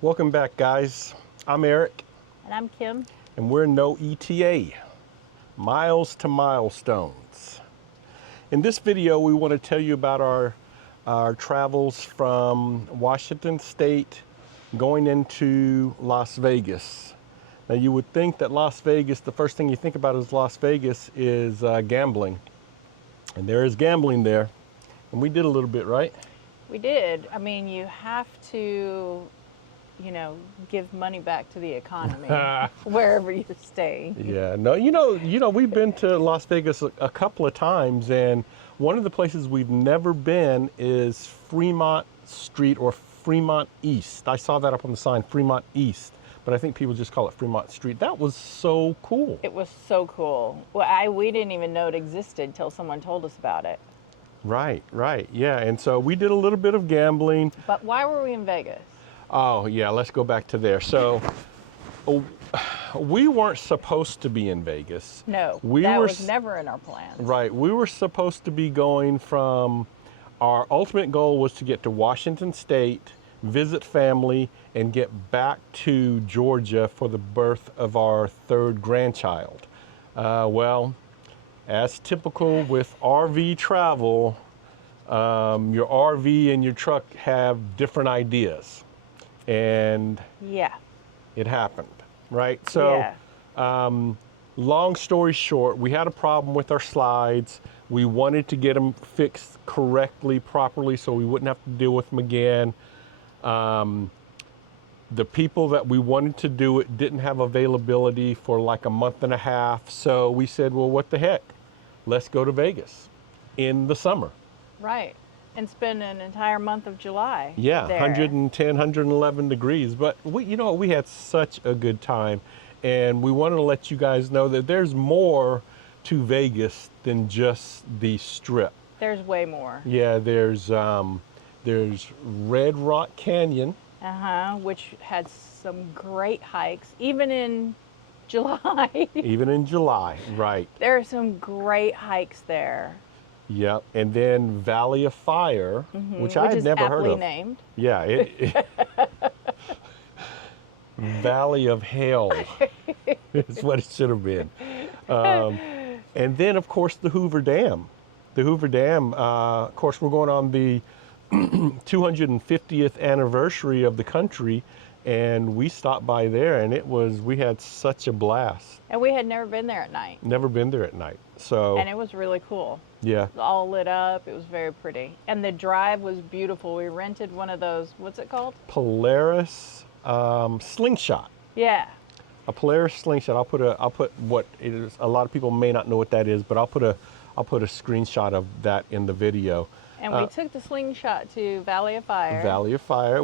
Welcome back, guys. I'm Eric. And I'm Kim. And we're No ETA, Miles to Milestones. In this video, we want to tell you about our travels from Washington State going into Las Vegas. Now, you would think that Las Vegas, the first thing you think about is Las Vegas is gambling. And there is gambling there. And we did a little bit, right? We did. I mean, you have to, give money back to the economy wherever you're staying. Yeah, no, we've been to Las Vegas a couple of times, and one of the places we've never been is Fremont Street or Fremont East. I saw that up on the sign, Fremont East, but I think people just call it Fremont Street. That was so cool. It was so cool. Well, we didn't even know it existed till someone told us about it. Right, yeah, and so we did a little bit of gambling. But why were we in Vegas? Oh, yeah, let's go back to there. So we weren't supposed to be in Vegas. No, that was never in our plans. Right, we were supposed to be going from, our ultimate goal was to get to Washington State, visit family, and get back to Georgia for the birth of our third grandchild. Well, as typical with RV travel, your RV and your truck have different ideas. And yeah, it happened, right? So, yeah. Long story short, we had a problem with our slides. We wanted to get them fixed correctly, properly, so we wouldn't have to deal with them again. The people that we wanted to do it didn't have availability for like a month and a half. So we said, well, what the heck? Let's go to Vegas in the summer. Right. And spend an entire month of July. Yeah, there. 110, 111 degrees. But we had such a good time. And we wanted to let you guys know that there's more to Vegas than just the Strip. There's way more. Yeah, there's Red Rock Canyon. Which had some great hikes, even in July. Even in July, right. There are some great hikes there. Yep, and then Valley of Fire, which I had never heard of. Which is aptly named. Yeah, Valley of Hell is what it should have been. And then, of course, the Hoover Dam. The Hoover Dam, of course, we're going on the 250th anniversary of the country, and we stopped by there, and we had such a blast. And we had never been there at night. Never been there at night, so. And it was really cool. Yeah. It was all lit up. It was very pretty. And the drive was beautiful. We rented one of those, what's it called? Polaris Slingshot. Yeah. A Polaris Slingshot. I'll put what it is. A lot of people may not know what that is, but I'll put a screenshot of that in the video. And we took the Slingshot to Valley of Fire. Valley of Fire.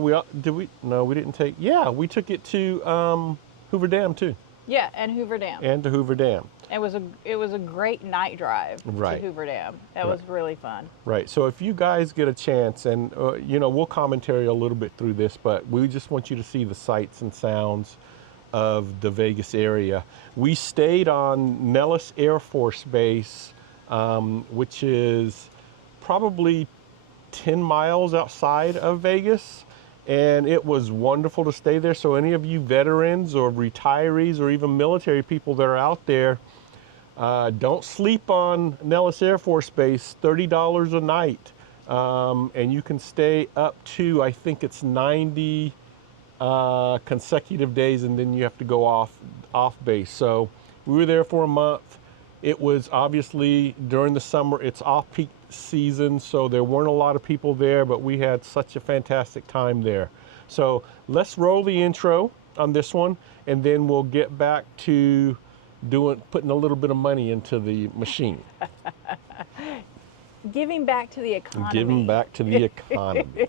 No, we didn't take. Yeah, we took it to Hoover Dam too. Yeah, and Hoover Dam. And to Hoover Dam. It was a great night drive to Hoover Dam. That was really fun. Right. So if you guys get a chance, and we'll commentary a little bit through this, but we just want you to see the sights and sounds of the Vegas area. We stayed on Nellis Air Force Base, which is probably 10 miles outside of Vegas, and it was wonderful to stay there. So any of you veterans or retirees or even military people that are out there, don't sleep on Nellis Air Force Base. $30 a night, and you can stay up to, I think it's 90 consecutive days, and then you have to go off base. So we were there for a month. It was obviously during the summer, it's off-peak season, so there weren't a lot of people there, but we had such a fantastic time there. So let's roll the intro on this one, and then we'll get back to putting a little bit of money into the machine. Giving back to the economy. Giving back to the economy.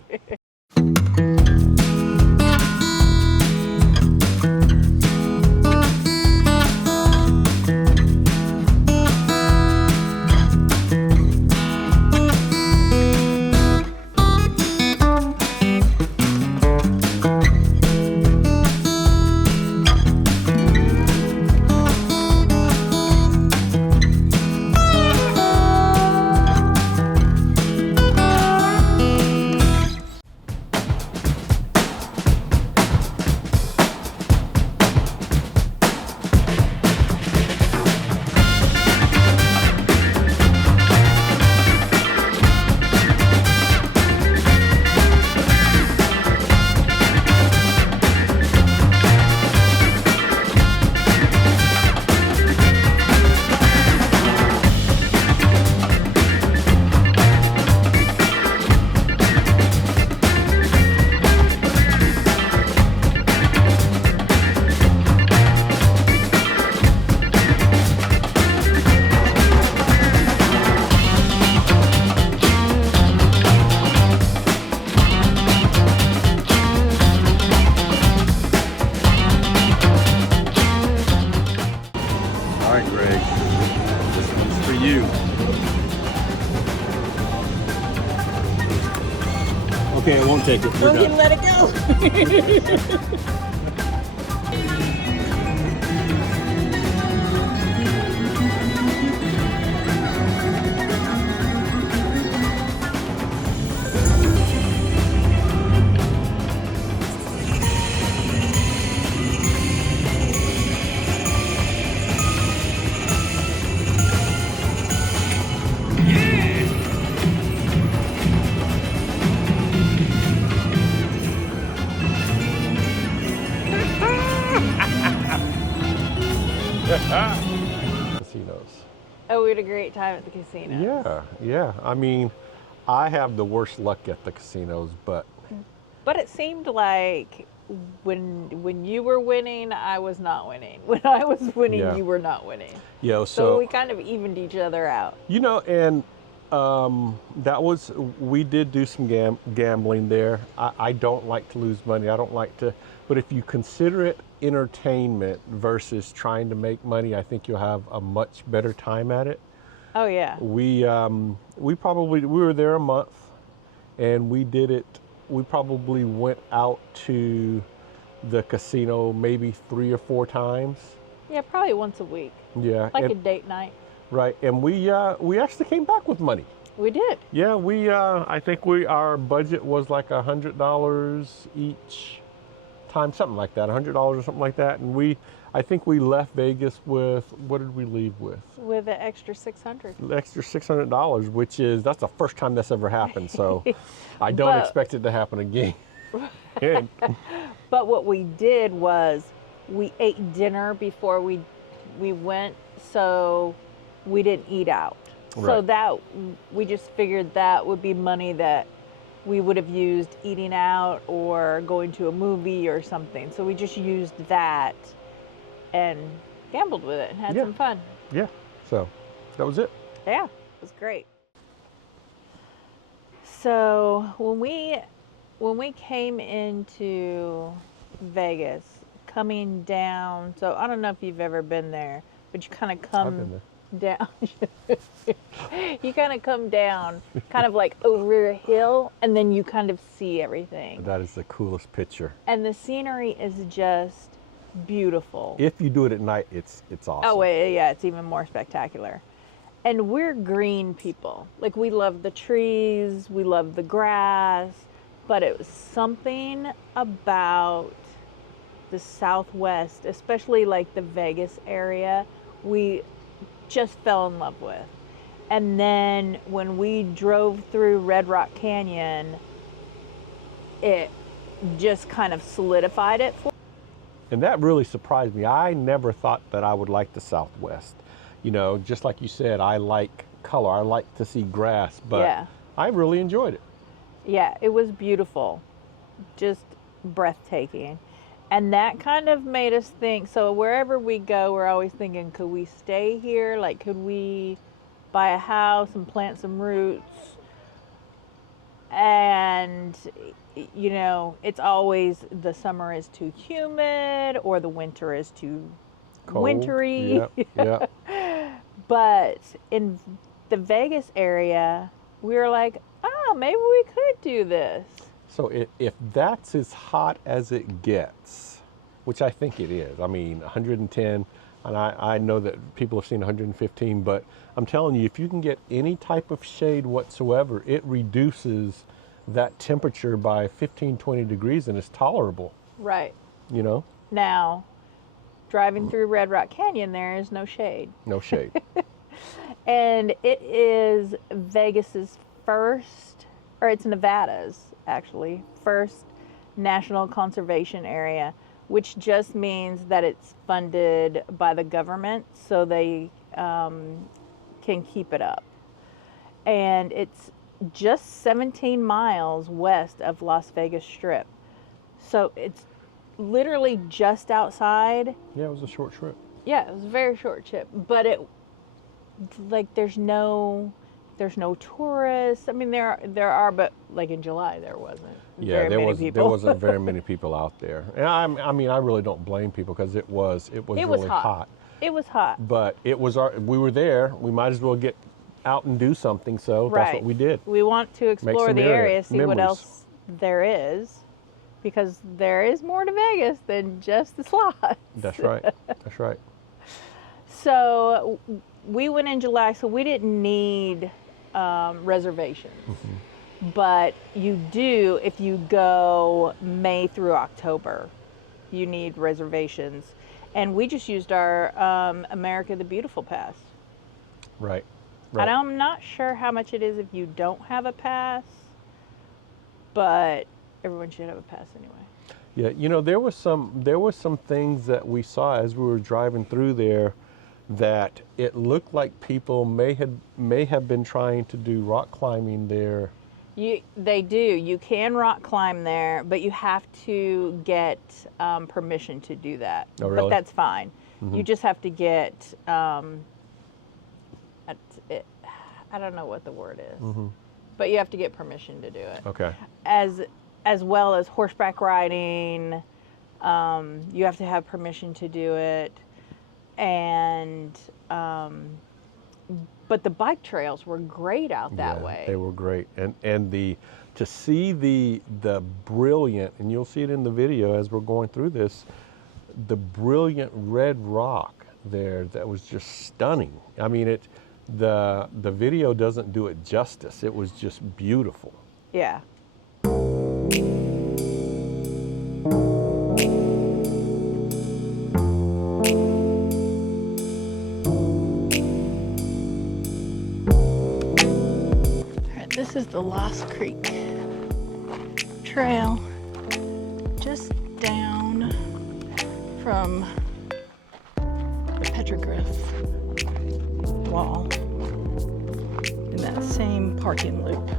take it. Go We're ahead and done. let it go. Casinos. Oh, we had a great time at the casino. Yeah, yeah. I mean, I have the worst luck at the casinos, but But it seemed like when you were winning, I was not winning. When I was winning, Yeah. you were not winning. yo, So we kind of evened each other out. you know, and that was, we did do some gambling there. I don't like to lose money. I don't like to, but if you consider it entertainment versus trying to make money, I think you'll have a much better time at it. Oh yeah. We were there a month, and we did it. We probably went out to the casino maybe 3 or 4 times. Yeah, probably once a week. Yeah, Like and, a date night. right. And we actually came back with money. We did. Yeah, I think our budget was like $100 each time, something like that, $100 or something like that. And I think we left Vegas with, what did we leave with? With an extra 600. The extra $600, that's the first time that's ever happened. So I don't But- expect it to happen again. And- But what we did was we ate dinner before we went, so we didn't eat out. So Right. that we just figured that would be money that we would have used eating out or going to a movie or something. So we just used that and gambled with it and had Yeah. some fun. yeah, so that was it. Yeah, it was great. So when we came into Vegas, coming down, so I don't know if you've ever been there, but you kind of I've come been there. down. You kind of come down, kind of like over a hill, and then you kind of see everything. That is the coolest picture. And the scenery is just beautiful. If you do it at night, it's awesome. Oh, yeah, it's even more spectacular. And we're green people. Like, we love the trees, we love the grass, but it was something about the Southwest, especially like the Vegas area, we just fell in love with. And then when we drove through Red Rock Canyon, it just kind of solidified it for. And that really surprised me. I never thought that I would like the Southwest. You know, just like you said, I like color. I like to see grass, but Yeah. I really enjoyed it. Yeah, it was beautiful, just breathtaking. And that kind of made us think, so wherever we go, we're always thinking, could we stay here? Like, could we buy a house and plant some roots? And, you know, it's always the summer is too humid or the winter is too Cold. wintry. Yep, yep. But in the Vegas area, we were like, oh, maybe we could do this. So if that's as hot as it gets, which I think it is, I mean, 110, and I know that people have seen 115, but I'm telling you, if you can get any type of shade whatsoever, it reduces that temperature by 15, 20 degrees, and it's tolerable, Right. you know? Now, driving through Red Rock Canyon, there is no shade. No shade. And it is Vegas's first, or it's Nevada's actually, first national conservation area, which just means that it's funded by the government so they can keep it up. And it's just 17 miles west of Las Vegas Strip. So it's literally just outside. Yeah, it was a short trip. Yeah, it was a very short trip, but it, like, there's no tourists. I mean, there are, but like in July there wasn't. Yeah, very many there people. wasn't very many people out there. And I mean, I really don't blame people because it was really hot. It was hot. But we were there. We might as well get out and do something. So that's what we did. We want to explore some the area, see what memories. else there is, because there is more to Vegas than just the slots. That's right. That's right. So we went in July, so we didn't need reservations. But you do if you go May through October. You need reservations. And we just used our America the Beautiful pass. Right. And I'm not sure how much it is if you don't have a pass, but everyone should have a pass anyway. Yeah, you know, there were some things that we saw as we were driving through there that it looked like people may have been trying to do rock climbing there. They do. You can rock climb there, but you have to get permission to do that. Oh, really? But that's fine. You just have to get, I don't know what the word is, but you have to get permission to do it. Okay. As well as horseback riding, you have to have permission to do it. And but the bike trails were great out that way. They were great, and to see the brilliant, and you'll see it in the video as we're going through this, the brilliant red rock there that was just stunning. I mean, the video doesn't do it justice. It was just beautiful. Yeah. This is the Lost Creek Trail, just down from the petroglyph wall in that same parking loop.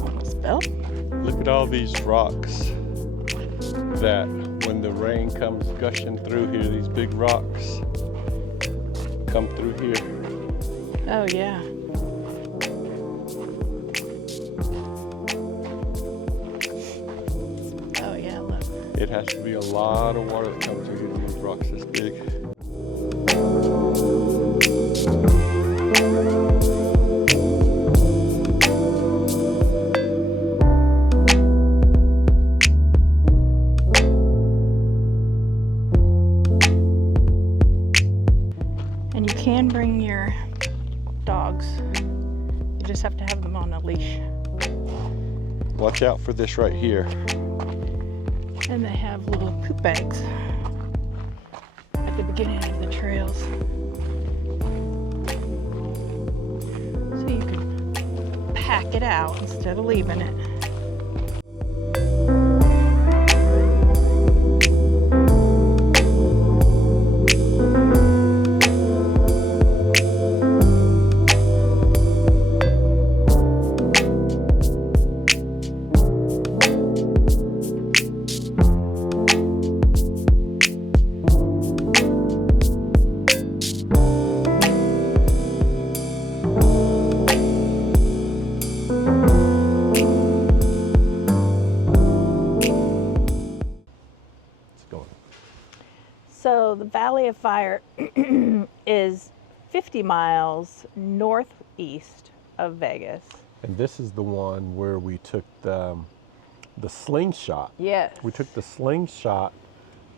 Almost fell. Look at all these rocks that when the rain comes gushing through here, these big rocks come through here. Oh yeah. Oh yeah, look. It has to be a lot of water that comes through here, these rocks this big. And you can bring your dogs. You just have to have them on a leash. Watch out for this right here. And they have little poop bags at the beginning of the trails. So you can pack it out instead of leaving it. So the Valley of Fire is 50 miles northeast of Vegas. And this is the one where we took the slingshot. Yes. We took the slingshot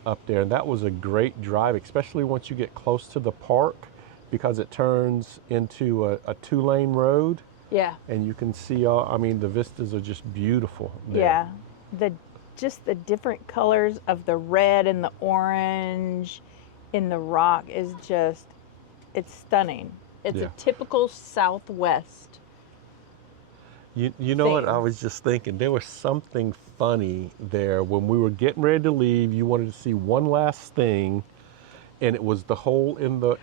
up there, and that was a great drive, especially once you get close to the park, because it turns into a 2-lane road. Yeah. And you can see all, I mean, the vistas are just beautiful there. Yeah. Just the different colors of the red and the orange in the rock is just, it's stunning. It's a typical Southwest. You know what I was just thinking? There was something funny there when we were getting ready to leave. You wanted to see one last thing, and it was the hole in the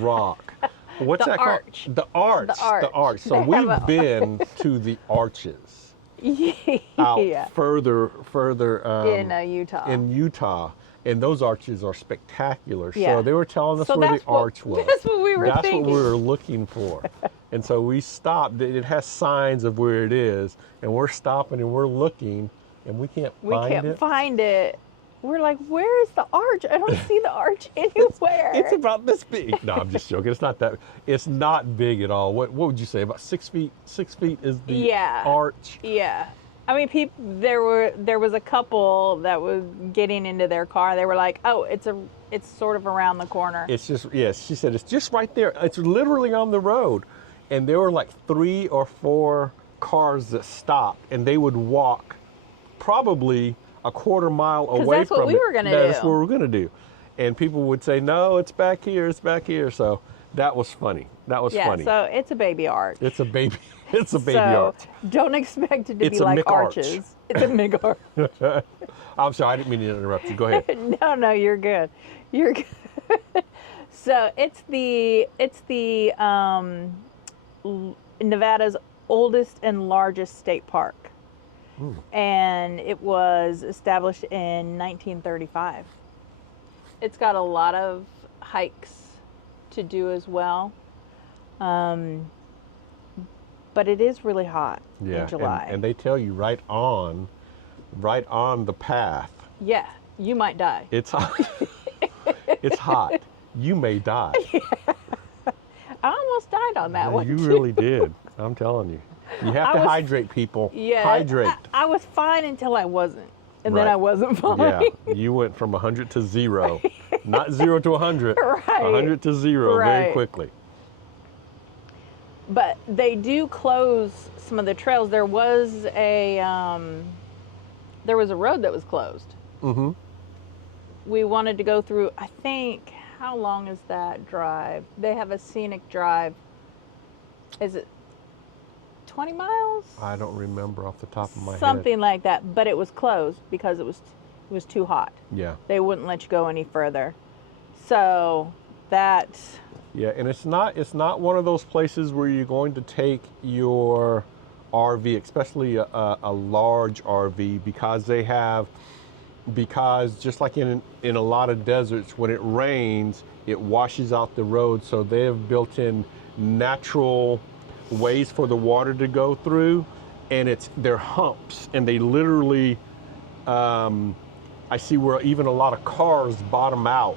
rock. What's that arch. called? The arch. The arch. So we've been to the arches. Out further in Utah. In Utah, and those arches are spectacular. Yeah. So they were telling us So where the arch was. That's what we were That's thinking. what we were looking for. And so we stopped. It has signs of where it is, and we're stopping and we're looking, and we can't find it. we're like, where is the arch? I don't see the arch anywhere. It's about this big. No, I'm just joking. It's not that. It's not big at all. What would you say? About 6 feet? 6 feet is the arch. Yeah. I mean, there was a couple that was getting into their car. They were like, "Oh, it's sort of around the corner." It's just, yes. She said it's just right there. It's literally on the road, and there were like 3 or 4 cars that stopped, and they would walk probably a quarter mile away that's from what we were gonna do. That's what we were gonna do, and people would say, "No, it's back here. It's back here." So that was funny. That was funny. So it's a baby arch. It's a baby. It's a baby so arch. Don't expect it to It's be a like Mick arch. arches. It's a big arch. I'm sorry, I didn't mean to interrupt you. Go ahead. No, you're good. You're good. So it's Nevada's oldest and largest state park. And it was established in 1935. It's got a lot of hikes to do as well. But it is really hot in July. And they tell you right on the path. Yeah, you might die. It's hot. It's hot. You may die. I almost died on that one. You really did. I'm telling you. You have to hydrate, people. Yeah, hydrate. I was fine until I wasn't. And then I wasn't fine. Yeah, you went from 100 to 0. Not 0 to 100. Right. 100 to 0 very quickly. But they do close some of the trails. There was a road that was closed. Mm-hmm. We wanted to go through, I think, how long is that drive? They have a scenic drive. Is it 20 miles? I don't remember off the top of my head. Something like that, but it was closed because it was too hot. Yeah. They wouldn't let you go any further. So that... Yeah, and it's not one of those places where you're going to take your RV, especially a large RV, because just like in a lot of deserts, when it rains, it washes out the road. So they have built in natural ways for the water to go through, and they're humps, and they literally, I see where even a lot of cars bottom out.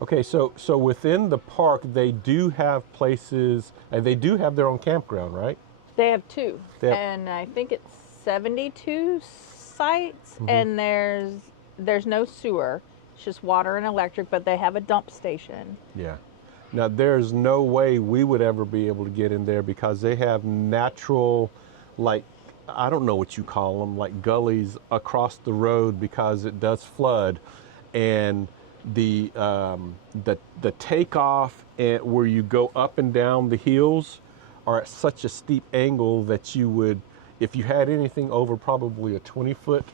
Okay, so within the park, they do have places, and they do have their own campground, right? They have 2, and I think it's 72 sites, and there's no sewer. It's just water and electric, but they have a dump station. Yeah. Now, there's no way we would ever be able to get in there because they have natural, like, I don't know what you call them, like gullies across the road because it does flood, and the takeoff and where you go up and down the hills are at such a steep angle that you would, if you had anything over probably a 20-foot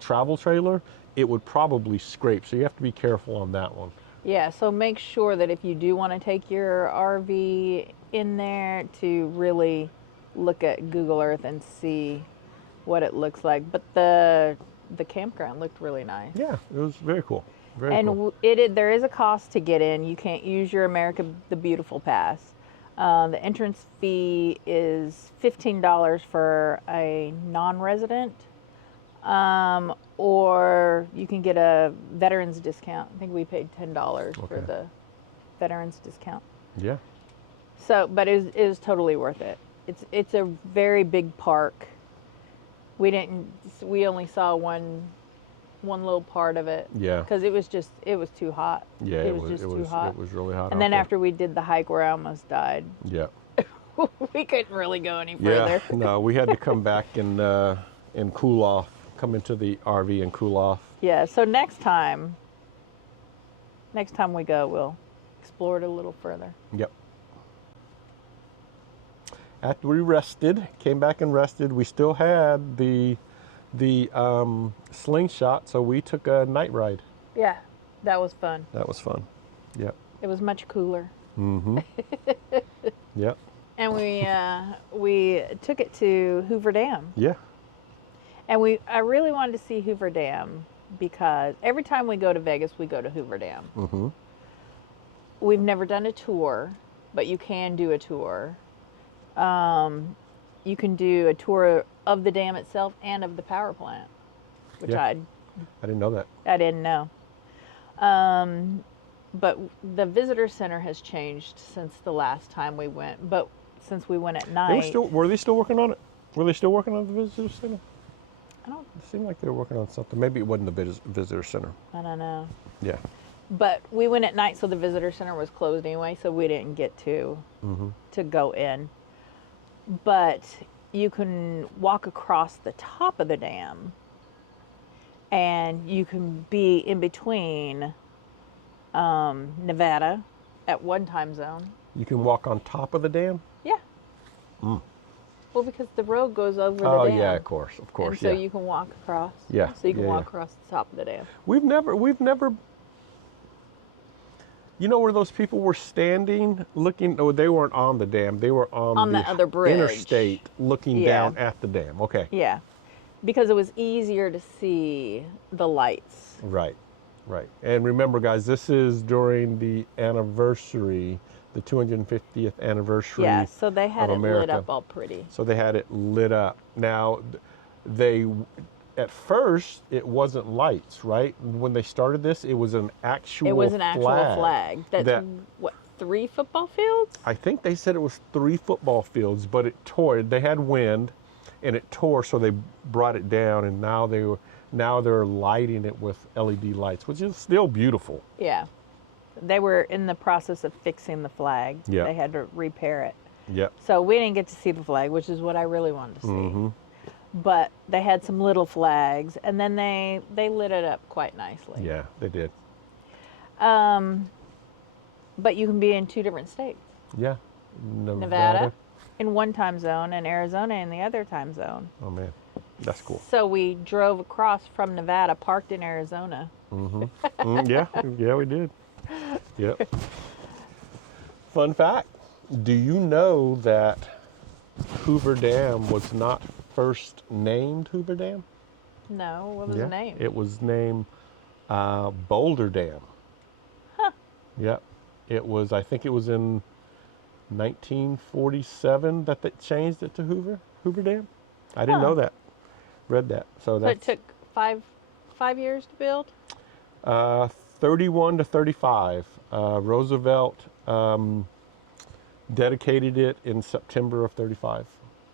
travel trailer, it would probably scrape. So you have to be careful on that one. Yeah, so make sure that if you do want to take your RV in there, to really look at Google Earth and see what it looks like. But the campground looked really nice. Yeah, it was very cool. Very cool. There is a cost to get in. You can't use your America the Beautiful pass. The entrance fee is $15 for a non-resident, or you can get a veterans discount. I think we paid $10 for the veterans discount. Yeah. So, but it was totally worth it. It's a very big park. We only saw one little part of it. Yeah. Because it was too hot. Yeah, it was too hot. It was really hot. And then after we did the hike where I almost died. Yeah. We couldn't really go any further. Yeah. No, we had to come back and cool off. Come into the RV and cool off. Yeah. So next time we go, we'll explore it a little further. Yep. After we rested, came back and rested, we still had the slingshot, so we took a night ride. Yeah, that was fun. That was fun. Yep. It was much cooler. Mm-hmm. Yep. And we took it to Hoover Dam. Yeah. And I really wanted to see Hoover Dam because every time we go to Vegas, we go to Hoover Dam. Mm-hmm. We've never done a tour, but you can do a tour. You can do a tour of the dam itself and of the power plant. which Yeah. I didn't know that. didn't know. But the visitor center has changed since the last time we went. But since we went at night, Were they still working on it? Were they still working on the visitor center? I don't It seemed like they were working on something. Maybe it wasn't the visitor center. know. Yeah. But we went at night, so the visitor center was closed anyway, so we didn't get to go in. But you can walk across the top of the dam, and you can be in between Nevada at one time zone. You can walk on top of the dam? Yeah. Well, because the road goes over the dam. Oh, yeah, of course, And so yeah. you can walk across. Yeah, So you can yeah, walk yeah. across the top of the dam. We've never, you know where those people were standing looking, oh, they weren't on the dam, they were on the other bridge. interstate looking Yeah. down at the dam. Okay. Yeah. Because it was easier to see the lights. Right, right. And remember, guys, this is during the anniversary, the 250th anniversary. Yeah, so they had of it lit America. up all pretty. So they had it lit up. Now, at first, it wasn't lights, right? When they started this, it was an actual flag. That's, what, 3 football fields? I think they said it was 3 football fields, but it tore. They had wind, and it tore, so they brought it down, and now they're lighting it with LED lights, which is still beautiful. Yeah. They were in the process of fixing the flag. Yeah. They had to repair it. Yep. So we didn't get to see the flag, which is what I really wanted to see. But they had some little flags, and then they lit it up quite nicely. Yeah, they did. But you can be in 2 different states. Yeah. Nevada in one time zone and Arizona in the other time zone. Oh man, that's cool. So we drove across from Nevada, parked in Arizona. Yeah, we did. Yep. Fun fact: do you know that Hoover Dam was not first named Hoover Dam? No, what was the name? It was named Boulder Dam. Huh. Yep. It was. I think it was in 1947 that they changed it to Hoover Dam. I didn't know that. Read that. So it took five years to build? 31 to 35. Roosevelt dedicated it in September of 35.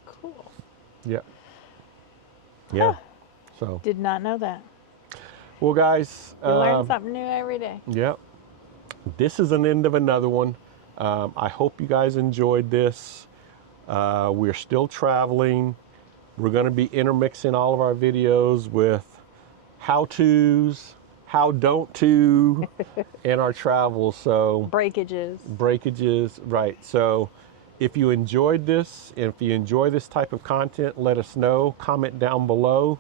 Cool. Yep. Yeah. Huh. So. Did not know that. Well, guys. We learn something new every day. Yep. This is an end of another one. I hope you guys enjoyed this. We're still traveling. We're going to be intermixing all of our videos with how-tos, how don't to in our travels. So breakages, right. So if you enjoyed this, if you enjoy this type of content, let us know. Comment down below.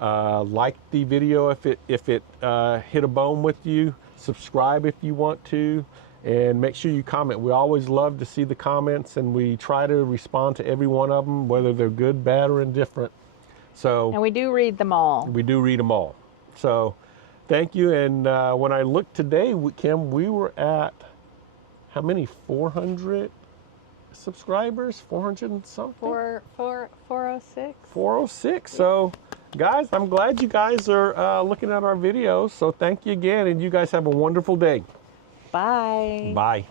Like the video if it hit a bone with you. Subscribe if you want to, and make sure you comment. We always love to see the comments, and we try to respond to every one of them, whether they're good, bad, or indifferent. So, and we do read them all. We do read them all. So thank you. And when I looked today, Kim, we were at how many? 400 subscribers? 400 and something? 406. 406. So guys, I'm glad you guys are looking at our videos. So thank you again, and you guys have a wonderful day. Bye. Bye.